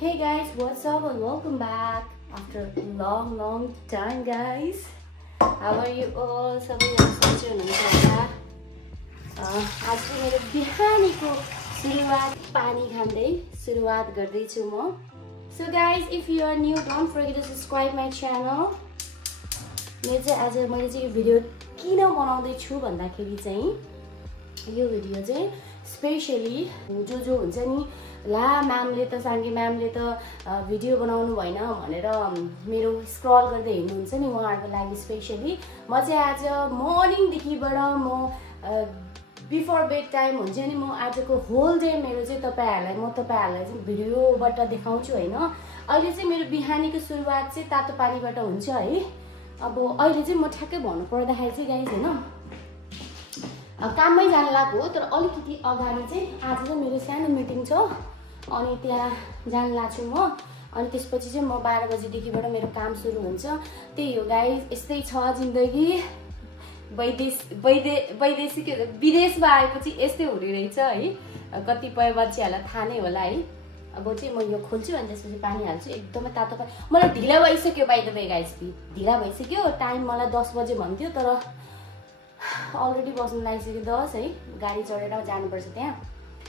Hey guys, what's up and welcome back after a long time guys. How are you all? सबैजना सन्चै हुनुहुन्छ होला? आज चाहिँ मेरो बिहानीको सुरुवात पानी खाँदै सुरुवात गर्दै छु म. So guys, if you are new, don't forget to subscribe my channel. मैले चाहिँ आज मैले चाहिँ यो भिडियो किन बनाउँदै छु भन्दाखेरि चाहिँ यो भिडियो चाहिँ स्पेशली जो हुन्छ नि ला म्यामले त साङ्गे म्यामले त भिडियो बनाउनु भएन भनेर मेरो स्क्रल गर्दै हिँड्नुहुन्छ नि उहाँहरूको लागि स्पेशली म चाहिँ आज मर्निङदेखिबाट म बिफोर बेड टाइम हुन्छ नि म आजको होल डे मेरो चाहिँ तपाईहरुलाई चाहिँ भिडियोबाट देखाउँछु हैन. अहिले चाहिँ मेरो बिहानीको सुरुवात चाहिँ तातो पानीबाट हुन्छ है. अब अहिले चाहिँ म ठ्याक्कै भन्नु पर्दाखेरि चाहिँ गाइस हैन काममै जान लाग्यो तर अलिकति अगाडि चाहिँ आज चाहिँ मेरो सानो मिटिङ छ अनि त्यहाँ जान लाग्छु म. अनि त्यसपछि चाहिँ म 12 बजेदेखिबाट मेरो काम सुरु हुन्छ. त्यही हो गाइस, यस्तै छ जिन्दगी. वैदेशिक विदेशमा आएपछि यस्तै हुने रहेछ है. कतिपय मान्छेहरूलाई थाहा नै होला है. अब चाहिँ म यो खोल्छु अनि त्यसपछि पानी हाल्छु. एकदमै तातो पानी. मलाई ढिला भइसक्यो बाइ द वे गाइस. ढिला भइसक्यो. टाइम मलाई 10 बजे भन्थ्यो तर अलरेडी बस्नु लागिसक्यो 10 है. गाडी चढेर जानुपर्छ त्यहाँ.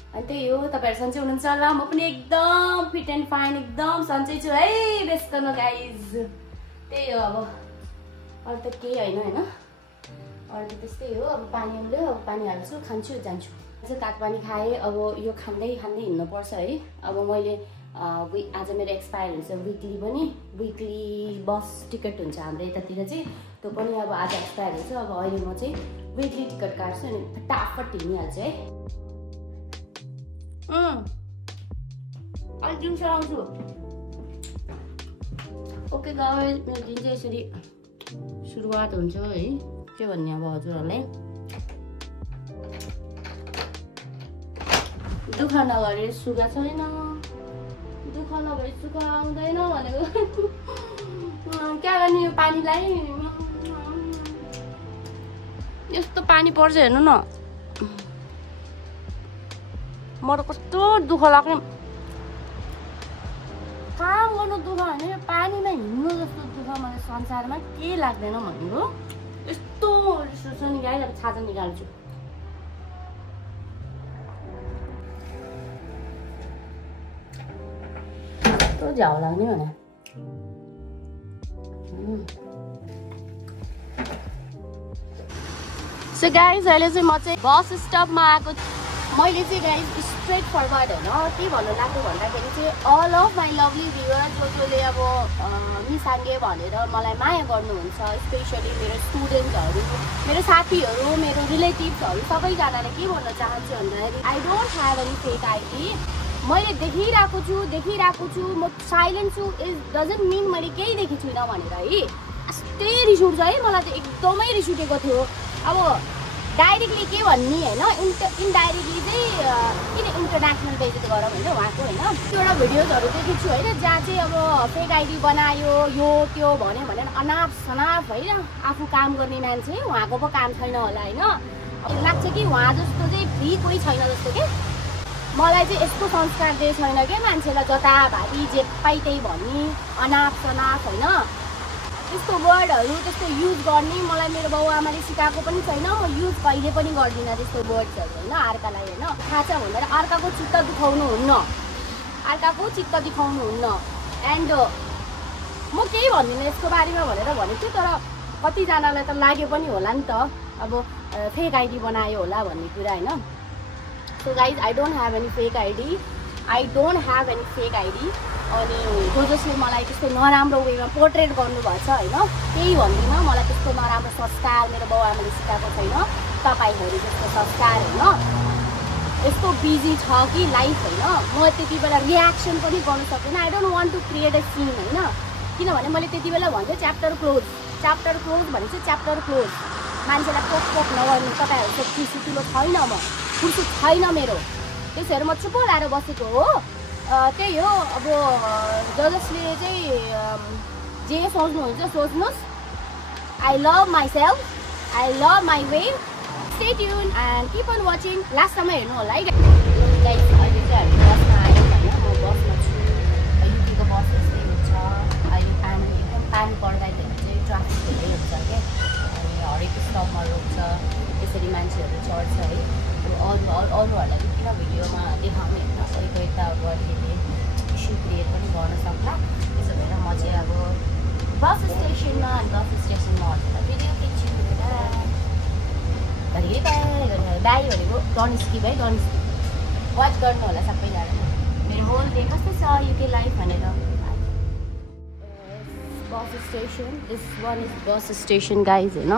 अनि त्यही हो, तपाईहरु सन्चै हुनुहुन्छ होला. म पनि एकदम फिट एन्ड फाइन एकदम सन्चै छु है. व्यस्त न गाइज. त्यही हो, अब अरू त केही हैन हैन. अरू त त्यस्तै हो. अब पानी आउँयो, अब पानी हाल्छु, खान्छु, जान्छु. चाहिँ तातो पानी खाएँ. अब यो खाँदै हिँड्नुपर्छ है. अब मैले आज मेरो एक्सपायर हुन्छ विकली बस टिकट हुन्छ हाम्रो यतातिर चाहिँ. त्यो पनि अब आज एक्सपायर हुन्छ. अब अहिले म चाहिँ विकली टिकट काट्छु अनि फटाफट हिँडिहाल्छु है. अहिले दिउँसो आउँछु. ओके गाइस, मेरो दिन चाहिँ यसरी सुरुवात हुन्छ है. के भन्ने अब हजुरहरूलाई दुःख नगरे सुख छैन, दुःख नभए सुख आउँदैन भनेको. क्या गर्ने यो पानीलाई. यस्तो पानी पर्छ हेर्नु न. म त कस्तो दुःख लाग्ने. काम गर्नु दुःख भने पानीमा हिँड्नु जस्तो दुःख मलाई संसारमा केही लाग्दैन भनेको. यस्तो रिस नि गाइस. अब छाता निकाल्छु. कस्तो झ्याउ लाग्ने भने. सो गाइस, अहिले चाहिँ म चाहिँ बस स्टपमा आएको. मैले चाहिँ गाइस स्ट्रेट फरवर्ड होइन के भन्नु लाग्यो भन्दाखेरि चाहिँ all of my lovely viewers जसले अब मिसाङ्गे भनेर मलाई माया गर्नुहुन्छ, स्पेसली मेरो स्टुडेन्टहरू, मेरो साथीहरू, मेरो रिलेटिभ्सहरू सबैजनाले के भन्न चाहन्छु भन्दाखेरि I don't have any fake ID. मैले देखिरहेको छु म साइलेन्ट छु इज डजन्ट मिन मैले केही देखेको छुइनँ भनेर है. यस्तै रिस उठ्छ है मलाई चाहिँ. एकदमै रिस उठेको थियो. अब डाइरेक्टली के भन्ने होइन, इन्डाइरेक्टली चाहिँ किन इन्टरनेसनल बेइज्जत गरौँ होइन उहाँको होइन. एउटा भिडियोजहरू देखेको छु होइन जहाँ चाहिँ अब फेक आइडी बनायो यो त्यो भन्यो भनेर अनाप शनाप होइन. आफू काम गर्ने मान्छे उहाँको पो काम छैन होला होइन. लाग्छ कि उहाँ जस्तो चाहिँ फ्री कोही छैन जस्तो के. मलाई चाहिँ यस्तो संस्कार दिए छैन क्या मान्छेलाई जताभावी जे पाइ त्यही भन्ने अनाप शनाप होइन. त्यस्तो वर्डहरू त्यस्तो युज गर्ने मलाई मेरो बाउ आमाले सिकाएको पनि छैन. म युज कहिले पनि गर्दिनँ त्यस्तो वर्ड्सहरू होइन अर्कालाई होइन. थाहा छ भनेर अर्काको चित्त दुखाउनु हुन्न, एन्ड म केही भन्दिनँ यसको बारेमा भनेर भनेको थिएँ. तर कतिजनालाई त लाग्यो पनि होला नि त अब फेक आइडी बनायो होला भन्ने कुरा होइन. So guys, I don't have any fake ID. अनि जसले मलाई त्यस्तो नराम्रो वेमा पोर्ट्रेट गर्नुभएको छ होइन केही भन्दिनँ. मलाई त्यस्तो नराम्रो संस्कार मेरो बाउ आमाले सिकाएको छैन. तपाईँहरू जस्तो संस्कार होइन. यस्तो बिजी छ कि लाइफ होइन. म त्यति बेला रियाक्सन पनि गर्नु सक्दिनँ. I don't want to create a scene होइन. किनभने मैले त्यति बेला भन्थेँ च्याप्टर क्लोज भनेपछि च्याप्टर क्लोज. मान्छेलाई पोक नगर्नु. तपाईँहरूको खुसी छैन, म खुसी छैन मेरो. त्यसैहरू म चुप लाएर बसेको हो. त्यही हो. अब जसले चाहिँ जे सोच्नुहुन्छ सोच्नुहोस्. I love myself, I love my way. Stay tune and keep on watching. लास्टसम्म हेर्नु होला है गाइस. अहिले चाहिँ हामी बसमा आयौँ होइन. म बसमा छु. गर्न सक्ला। त्यसो भएर म चाहिँ अब बस स्टेसनमा भिडियो खिच्छु दाई भनेको डनिस्की भाइ डनिस्की वाच गर्नु होला सबैजना। मेरो होल डे कस्तो छ युके लाइफ भनेर। Bus station this one is bus station guys होइन।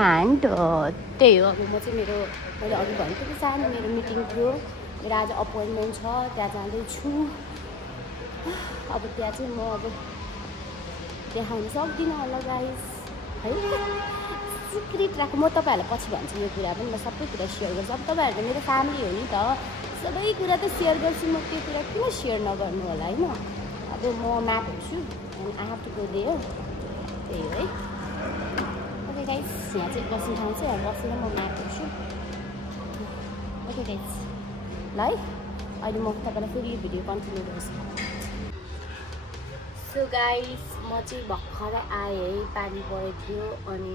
एन्ड त्यही हो अब म चाहिँ मैले अघि भनेको कि सानो मेरो मिटिङ थियो, मेरो आज अपोइन्टमेन्ट छ, त्यहाँ जाँदैछु। अब त्यहाँ चाहिँ म अब देखाउन सक्दिनँ होला गाइज है, सिक्रेट राख। म तपाईँहरूलाई पछि भन्छु यो कुरा पनि, म सबै कुरा सेयर गर्छु। अब तपाईँहरू त मेरो फ्यामिली हो नि त, सबै कुरा त सेयर गर्छु म, त्यो कुरा किन सेयर नगर्नु होला होइन। अब म म्याप हेर्छु and I have to go there, त्यही हो है। ओके गाइज यहाँ चाहिँ बस्ने ठाउँ चाहिँ अब बसेर म म्याप हेर्छु। ओके गाइज ल है, अहिले म तपाईँलाई फेरि यो भिडियो कन्टिन्यू गर्छु। सो गाइज म चाहिँ भर्खरै आएँ है, पानी परेको थियो अनि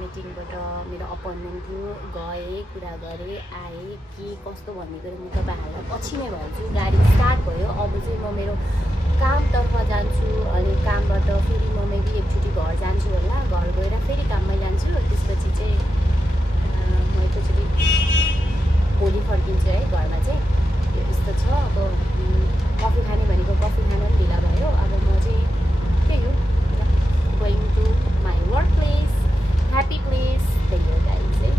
मिटिङबाट मेरो अपोइन्टमेन्ट थियो, गएँ कुरा गरेँ आएँ के कस्तो भन्ने कुरा म तपाईँहरूलाई पछि नै भन्छु। गाडी स्टार्ट भयो, अब चाहिँ म मेरो कामतर्फ जान्छु अनि कामबाट फेरि म मेबी एकचोटि घर जान्छु होला, घर गएर फेरि काममै जान्छु। त्यसपछि चाहिँ म एकैचोटि भोलि फर्किन्छु है घरमा चाहिँ। यस्तो छ अब कफी खाने भनेको कफी खान पनि ढिला भयो। अब म चाहिँ त्यही हो going to my workplace, happy place, त्यही हो गाइज है।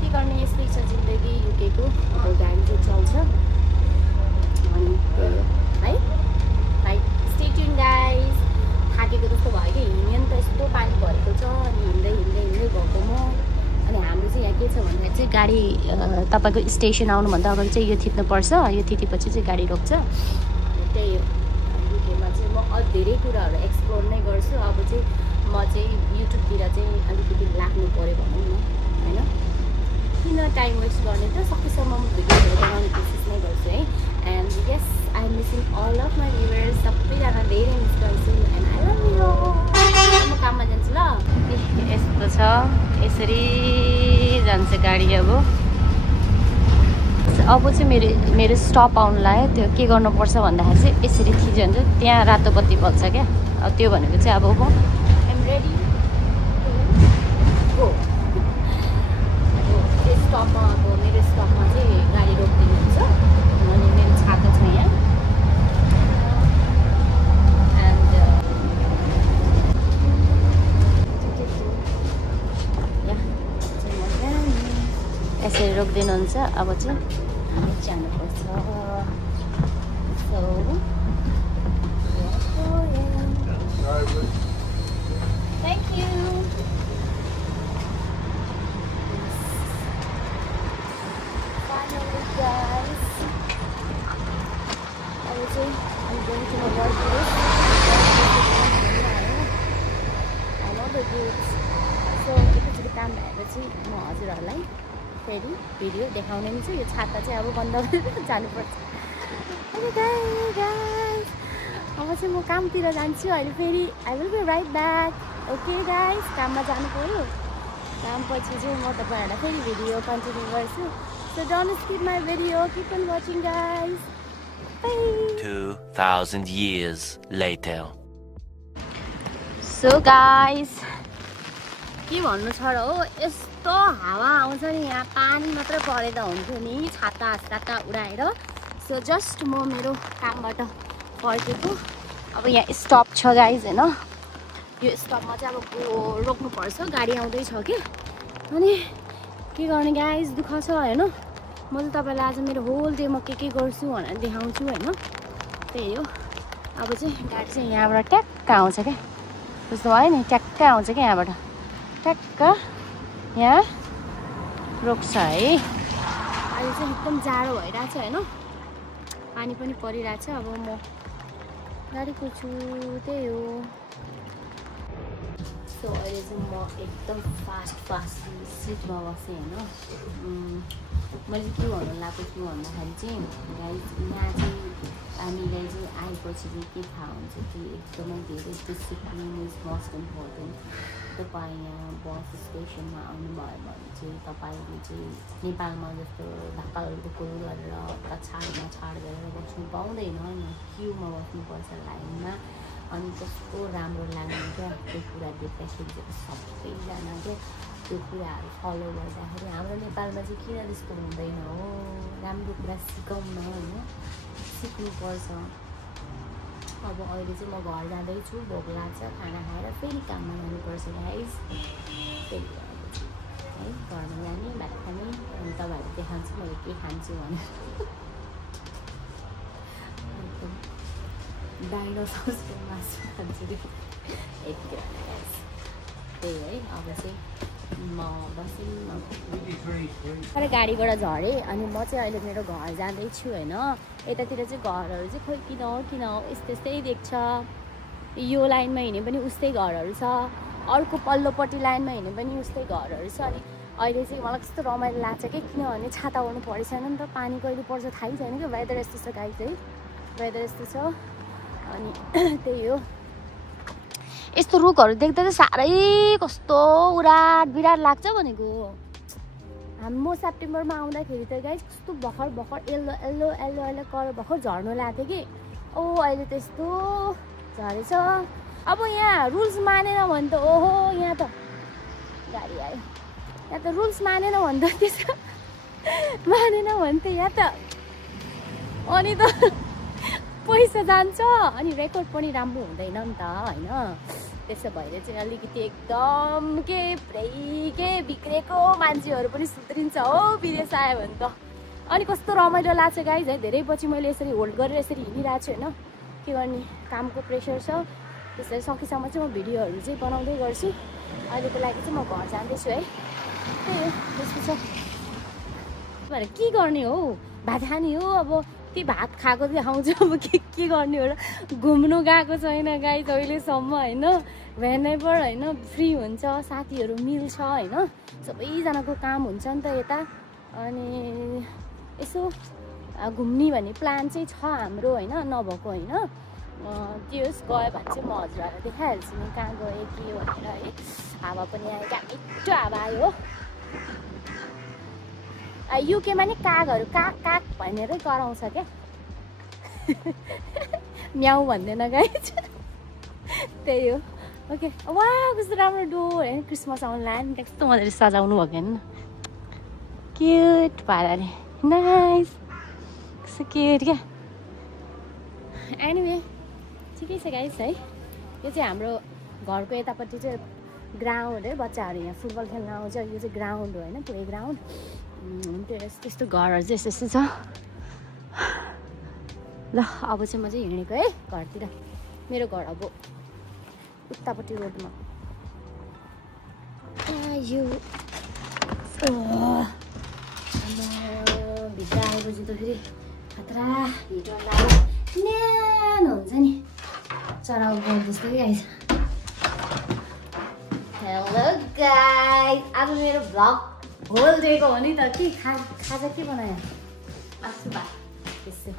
के गर्ने यस्तै छ जिन्दगी युकेको, अब गाडी चाहिँ चल्छ अनि त्यही हो है। Like stay tune guys. थाकेको जस्तो भयो कि हिँड्यो नि त, यस्तो पानी भरेको छ अनि हिँड्दै हिँड्दै हिँड्दै गएको म। अनि हाम्रो चाहिँ यहाँ के छ भन्दाखेरि चाहिँ गाडी तपाईँको स्टेसन आउनुभन्दा अगाडि चाहिँ यो थिच्नुपर्छ, यो थिचेपछि चाहिँ गाडी रोक्छ। त्यही हो युकेमा चाहिँ म अझ धेरै कुराहरू एक्सप्लोर नै गर्छु। अब चाहिँ म चाहिँ युट्युबतिर चाहिँ अलिकति लाग्नु पऱ्यो भनौँ न होइन, किन टाइम वेस्ट गर्ने त, सकेसम्म म भिडियोहरू बनाउने कोसिस नै गर्छु है। And yes I am missing all of my viewers, सबैजना धेरै मिस गर्छु एन्ड आई लभ यु। म काममा जान्छु ल। यस्तो छ, यसरी जान्छ गाडी। अब चाहिँ मेरो स्टप आउनु लाग्यो, त्यो के गर्नुपर्छ भन्दाखेरि चाहिँ यसरी थिचेर त्यहाँ रातो बत्ती बल्छ क्या। अब त्यो भनेको चाहिँ अब म एम रेडी हो। त्यो स्टपमा अब मेरो स्टपमा चाहिँ गाडी रोकिदिनुहुन्छ अनि मेरो छाता छ यहाँ एन्ड यसरी रोकिदिनुहुन्छ। अब चाहिँ हामी जानुपर्छ। So thank you. Finally guys, अब चाहिँ I'm going to my workplace. I know the goods. So एकैचोटि काम भएपछि म हजुरहरूलाई फेरि भिडियो देखाउने पनि छु। यो छाता चाहिँ अब बन्द गरेर जानुपर्छ। ओके गाइस अब चाहिँ म कामतिर जान्छु अहिले फेरि। I will be right back. Okay guys काममा जानु पऱ्यो, काम पछि चाहिँ म तपाईँहरूलाई फेरि भिडियो कन्टिन्यू गर्छु। So don't skip my video, keep on watching guys. Bye. 2000 years later. So guys के भन्नु छ र हो, यस्तो हावा आउँछ नि यहाँ, पानी मात्रै परेर हुन्थ्यो नि छाता उडाएर। सो जस्ट म मेरो कामबाट फर्केको। अब यहाँ स्टप छ गाइज होइन, यो स्टपमा चाहिँ अब रोक्नुपर्छ, गाडी आउँदैछ कि। अनि के गर्ने गाइज, दुःख छ होइन। म चाहिँ तपाईँलाई आज मेरो होल डे म के गर्छु भनेर देखाउँछु होइन। त्यही हो अब चाहिँ गाडी चाहिँ यहाँबाट ट्याक्क आउँछ क्या, बुझ्नु भयो नि, ट्याक्क आउँछ क्या यहाँबाट ट्याक्क यहाँ रोक्छ है। अहिले चाहिँ एकदम जाडो भइरहेछ होइन, पानी पनि परिरहेछ। अब म गाडी कुर्छु, त्यही हो। सो अहिले चाहिँ म एकदम फास्ट सिटमा बसेँ होइन। मैले के भन्नु लागेको छु भन्दाखेरि चाहिँ गाइज यहाँ चाहिँ हामीलाई चाहिँ आएपछि चाहिँ के थाहा हुन्छ कि एकदमै धेरै डिसिप्लिन इज मोस्ट इम्पोर्टेन्ट। तपाईँ यहाँ बस स्टेसनमा आउनुभयो भने चाहिँ तपाईँले चाहिँ नेपालमा जस्तो ढाकाल ढुकुल गरेर छाड गरेर बस्नु पाउँदैन होइन। क्युमा बस्नुपर्छ लाइनमा। अनि कस्तो राम्रो लाग्ने क्या त्यो कुरा देख्दाखेरि चाहिँ सबैजना क्या त्यो कुराहरू फलो गर्दाखेरि। हाम्रो नेपालमा चाहिँ किन त्यस्तो हुँदैन हो, राम्रो कुरा सिकाउन होइन, सिक्नुपर्छ। अब अहिले चाहिँ म घर जाँदैछु, भोक लाग्छ, खाना खाएर फेरि काममा जानुपर्छ गाइस। त्यही है घरमा जाने भात खाने अनि तपाईँहरू देखाउँछु मैले के खान्छु भनेर। डाइनोसरको मासु खान्छु यतिखेर गाइस। त्यही है अब चाहिँ म बसेँ गाडीबाट झरेँ अनि म चाहिँ अहिले मेरो घर जाँदैछु होइन। यतातिर चाहिँ घरहरू चाहिँ खोइ किन हो यस्तै देख्छ। यो लाइनमा हिँड्यो पनि उस्तै घरहरू छ, अर्को पल्लोपट्टि लाइनमा हिँड्यो पनि उस्तै घरहरू छ। अनि अहिले चाहिँ मलाई कस्तो रमाइलो लाग्छ कि किनभने छाता ओर्नु परेको छैन नि त। पानी कहिले पर्छ थाहै छैन कि, वेदर यस्तो छ गाइस है, वेदर यस्तो छ। अनि त्यही हो, यस्तो रुखहरू देख्दा चाहिँ साह्रै कस्तो बिराट लाग्छ भनेको। म सेप्टेम्बरमा आउँदाखेरि त गाइस कस्तो भर्खर येल्लो कलर भर्खर झर्नु लाग्थ्यो कि। अहिले त यस्तो झरेछ। अब यहाँ रुल्स मानेन भने त ओहो, यहाँ त गाडी आयो, यहाँ त रुल्स मानेन भने त त्यसो मानेन भने त यहाँ त अनि त पैसा जान्छ अनि रेकर्ड पनि राम्रो हुँदैन नि त होइन। त्यसो भएर चाहिँ अलिकति एकदम पुरै बिग्रेको मान्छेहरू पनि सुध्रिन्छ हो विदेश आयो भने त। अनि कस्तो रमाइलो लाग्छ गाइज है। धेरै पछि मैले यसरी होल्ड गरेर यसरी हिँडिरहेको छु होइन। के गर्ने, कामको प्रेसर छ, त्यसरी सकेसम्म चाहिँ म भिडियोहरू चाहिँ बनाउँदै गर्छु। अहिलेको लागि चाहिँ म घर जाँदैछु है। त्यही हो, त्यस्तो छ भएर के गर्ने हो, भात खाने हो। अब त्यही भात खाएको देखाउँछु, अब के गर्ने हो र। घुम्नु गएको छैन गाइज अहिलेसम्म होइन। वेनेभर होइन फ्री हुन्छ, साथीहरू मिल्छ होइन, सबैजनाको काम हुन्छ नि त यता। अनि यसो घुम्ने भन्ने प्लान चाहिँ छ हाम्रो होइन, नभएको होइन। त्यो गयो भने चाहिँ म हजुरहरूलाई देखाइहाल्छु नि कहाँ गएँ के भनेर है। हावा पनि आयो, क्या मिठो हावा आयो हो। युकेमा नि कागहरू काक भनेरै कराउँछ क्या। म्याउ भन्दैन गाइस। त्यही हो। ओके, वाह कस्तो राम्रो डोर होइन। क्रिसमस आउनु लाग्यो नि, कस्तो मजाले सजाउनु भएको होइन, क्युट पाराले, नाइस, कस्तो क्युट क्या। एनिवे ठिकै छ गाइस है। यो चाहिँ हाम्रो घरको यतापट्टि चाहिँ ग्राउन्ड है, बच्चाहरू यहाँ फुटबल खेल्न आउँछ। यो चाहिँ ग्राउन्ड हो होइन, प्ले ग्राउन्ड। त्यस्तो घरहरू चाहिँ यस्तो छ। ल अब चाहिँ म चाहिँ हिँडेको है घरतिर। मेरो घर अब उतापट्टि रोडमा। यो भित्र आएपछि त फेरि खतरा हिट लाग्यो, न्यानो हुन्छ नि चराउ गाउँ जस्तै गाइस। हेलो गाइस, आज मेरो भ्लग होल दिएको हो नि त। के खाजा के बनायो? मासु भात त्यसै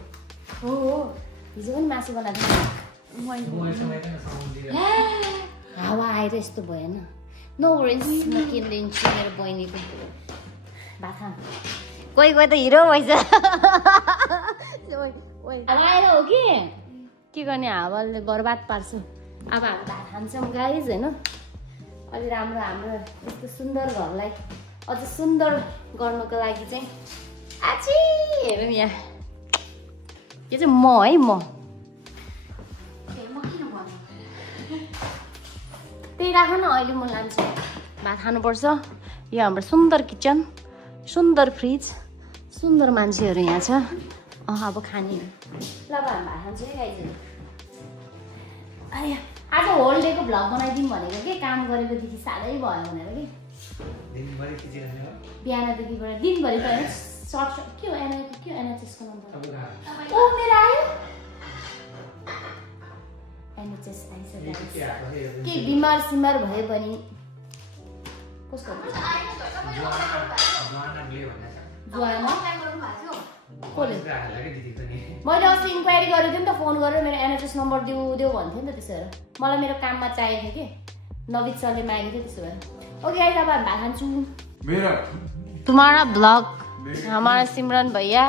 हो। हिजो पनि मासु बनाएको थिएँ। हावा आएर यस्तो भएन। नो वरिज, म किनिदिन्छु मेरो बहिनीको भात खान। कोही त हिरो भएछ। हावा आएर हो के गर्ने, हावाले बर्बाद पार्छ। अब हामी भात खान्छौँ गाइज होइन। अलि राम्रो हाम्रो यस्तो सुन्दर घरलाई अझ सुन्दर गर्नुको लागि चाहिँ आछि हेरौँ यहाँ। यो चाहिँ म है, म किन भन्नु त्यही राख न। अहिले म लान्छु, भात खानुपर्छ। यो हाम्रो सुन्दर किचन, सुन्दर फ्रिज, सुन्दर मान्छेहरू यहाँ छ। अब खाने ल, अब हामी भात खान्छौँ है गाइजहरू। आज होल डेको भ्लग बनाइदिउँ भनेको के, काम गरेकोदेखि साह्रै भयो भनेर कि। बिहानदेखिबाट दिनभरि भयो सर्ट के हो एनएचएसको नम्बर। ओ मेरो आयो NHS आइसक्यो के बिमार सिमार भए पनि कस्तो हुन्छ मैले अस्ति इन्क्वायरी गरेको थिएँ नि त फोन गरेर मेरो NHS नम्बर देऊ भन्थ्यो नि त त्यसो भएर मलाई मेरो काममा चाहिएको थियो कि नविद सरले मागेको थियो त्यसो भएर ओके गाइस अब हामी भात खान्छौँ तुम्हारा ब्लग हमारा सिमरन भैया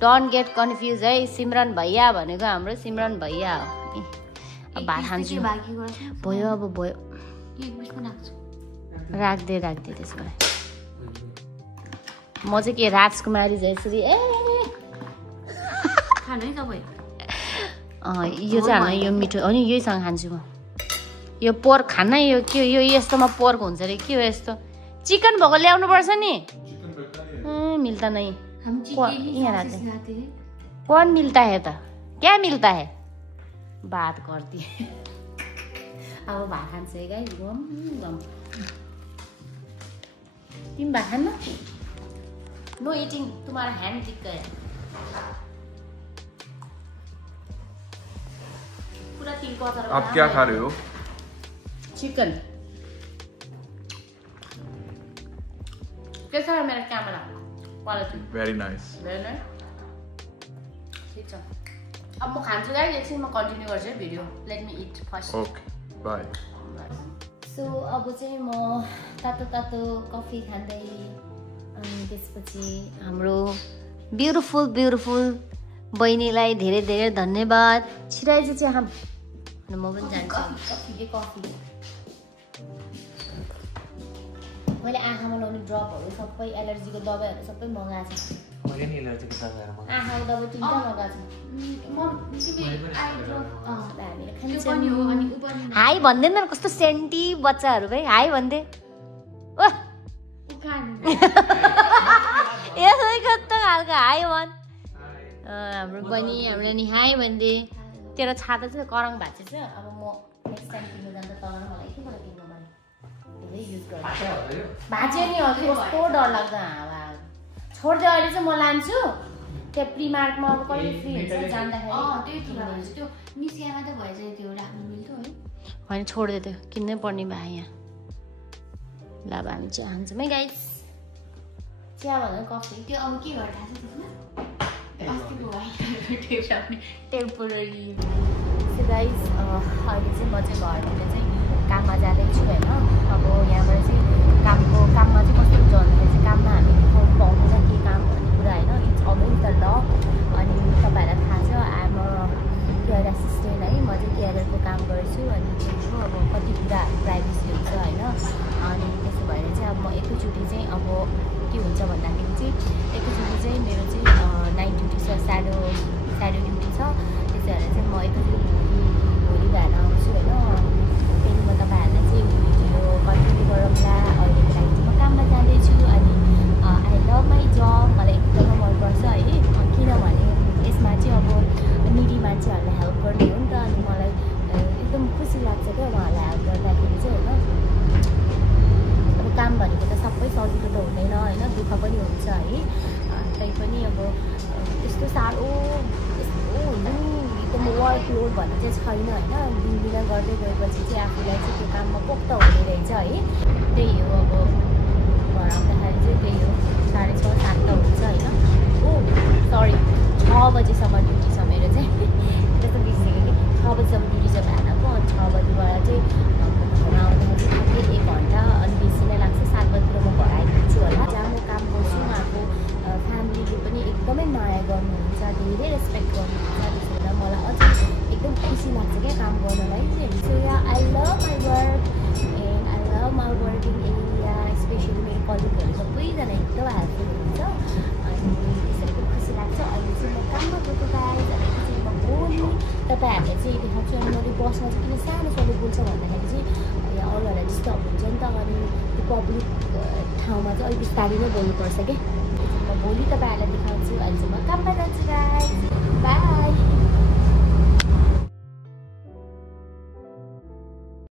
डोन्ट गेट कन्फ्युज है सिमरन भैया भनेको हाम्रो सिमरन भैया हो अब भात खान्छु भयो अब भयो राख्दै त्यसो भए म चाहिँ के राजकुमारी जयश्री ए खानु है तपाईँ यो चाहिँ हाम्रो यो मिठो हो नि यहीसँग खान्छु म यो पोर्क खान्न यो के यो यस्तोमा पोर्क हुन्छ अरे के हो यस्तो चिकन भएको ल्याउनु पर्छ नि मिल्ता नै यहाँ रहते कौन मिलता है तो क्या मिलता है बात करती है अब भात खान्छ है गाइस गम तिमी भात खान्न नो इटिङ तुम्हारा हैंड दिख गया पूरा तिल को अचार आप क्या खा रहे हो चिकन कैसा है मेरा कैमरा Very nice. ठिक छ अब म खान्छु गाइस एकछिन म कन्टिन्यू गर्छु video let me eat first okay bye so अब चाहिँ म तातो कफी खाँदै अनि त्यसपछि हाम्रो ब्युटिफुल बहिनीलाई धेरै धन्यवाद छिराइज चाहिँ हम म पनि जान्छु कफी मैले आँखामा लाउने ड्रपहरू सबै एलर्जीको दबाईहरू सबै मगाएको छ मैले नि एलर्जीको दबाईहरू मगाएको आँखाको दबाई तिनवटा मगाएको छ हाई भन्दैन कस्तो सेन्टी बच्चाहरू भाइ हाई भन्दै यसै कस्तो खालको हाई भन् हाम्रो बहिनी हाम्रो नि हाई भन्दै तेरो छाता चाहिँ करङ भएको छ अब म नेक्स्ट टाइम किन्नु जाँदा तल मलाई के मलाई किन्नु मन भाँच्यो नि हजुर कस्तो डर लाग्छ हावा छोड्दै अहिले चाहिँ म लान्छु त्यहाँ प्रिमार्कमा अब कहिले फ्री हुन्छ जाँदाखेरि त्यो निस्किया मात्रै भएछ त्यो राख्नु मिल्थ्यो है होइन छोड्दै थियो किन्नै पर्ने भयो यहाँ ल अब हामी चिया खान्छौँ है गाइस चिया भन्दा कफी त्यो अब के गरेर थाहा छ त्यसमा टेम्पोररी सो गाइस अहिले चाहिँ म चाहिँ घरबाट चाहिँ काममा जाँदैछु होइन अब यहाँबाट चाहिँ काममा चाहिँ कस्तो हुन्छ भन्दाखेरि चाहिँ काममा हामी पाउँदैन के काम भन्ने कुरा होइन इट्स अगेन्स्ट द ल अनि तपाईँहरूलाई थाहा छ आम केयर एसिस्टेन्ट है म चाहिँ केयरको काम गर्छु अनि त्यसको अब कति कुराहरू प्राइभेसी हुन्छ होइन अनि त्यसो भएर चाहिँ अब म एकैचोटि चाहिँ अब के हुन्छ भन्दाखेरि चाहिँ एकैचोटि चाहिँ मेरो चाहिँ नाइट ड्युटी छ स्याडो ड्युटी छ त्यसो भएर चाहिँ म एकैचोटि भोलि बिहान आउँछु होइन फेरि म तपाईँहरूलाई चाहिँ भिडियो कन्टिन्यू गरौँला अहिलेको लागि चाहिँ म काममा जाँदैछु अनि आई लभ माई जब मलाई एकदमै मनपर्छ है किनभने यसमा चाहिँ अब निडी मान्छेहरूलाई हेल्प गर्ने हो नि त अनि मलाई एकदम खुसी लाग्छ क्या उहाँहरूलाई हेल्प गर्दाखेरि चाहिँ होइन अब काम भनेको त सबै सजिलो त हुँदैन होइन दुःख पनि हुन्छ है तैपनि अब यस्तो साह्रो यस्तो हुन्छ नि एकदम वर्कलोड भन्ने चाहिँ छैन होइन दिनदिन गर्दै गएपछि चाहिँ आफूलाई चाहिँ त्यो काममा पोख्त हुने रहेछ है त्यही हो अब घर आउँदाखेरि चाहिँ त्यही हो 6:30 7 त हुन्छ होइन ओ सरी 6 बजीसम्म ड्युटी छ मेरो चाहिँ त्यस्तो बिर्सेको कि 6 बजीसम्म ड्युटी छ बिहानको अनि 6 बजीबाट चाहिँ घरमा आउँदाखेरि चाहिँ 1 घन्टा अनि बेसी नै लाग्छ 7 बजीतिर म घर आइपुग्छु होला जहाँ म काम गर्छु उहाँको फ्यामिलीले पनि एकदमै माया गर्नुहुन्छ धेरै रेस्पेक्ट गर्नुहुन्छ त्यसो भएर मलाई अझै एकदम खुसी लाग्छ क्या काम गर्नलाई चाहिँ so yeah I love my work and I love my working area specially मेरो कलिगहरू सबैजना एकदम हेल्पफुल हुनुहुन्छ अनि त्यसरी पनि खुसी लाग्छ अहिले चाहिँ म काममा गएको गाइस अनि चाहिँ म भोलि तपाईँहरूले चाहिँ देखाउँछु अनि मैले बसमा चाहिँ किन सानो बोल्छ भन्दाखेरि चाहिँ अरूहरूलाई डिस्टर्ब हुन्छ नि त अनि त्यो पब्लिक ठाउँमा चाहिँ अलिक बिस्तारै नै बोल्नुपर्छ क्या म भोलि तपाईँहरूलाई देखाउँछु अहिले चाहिँ म काममा जान्छु गाइस बाई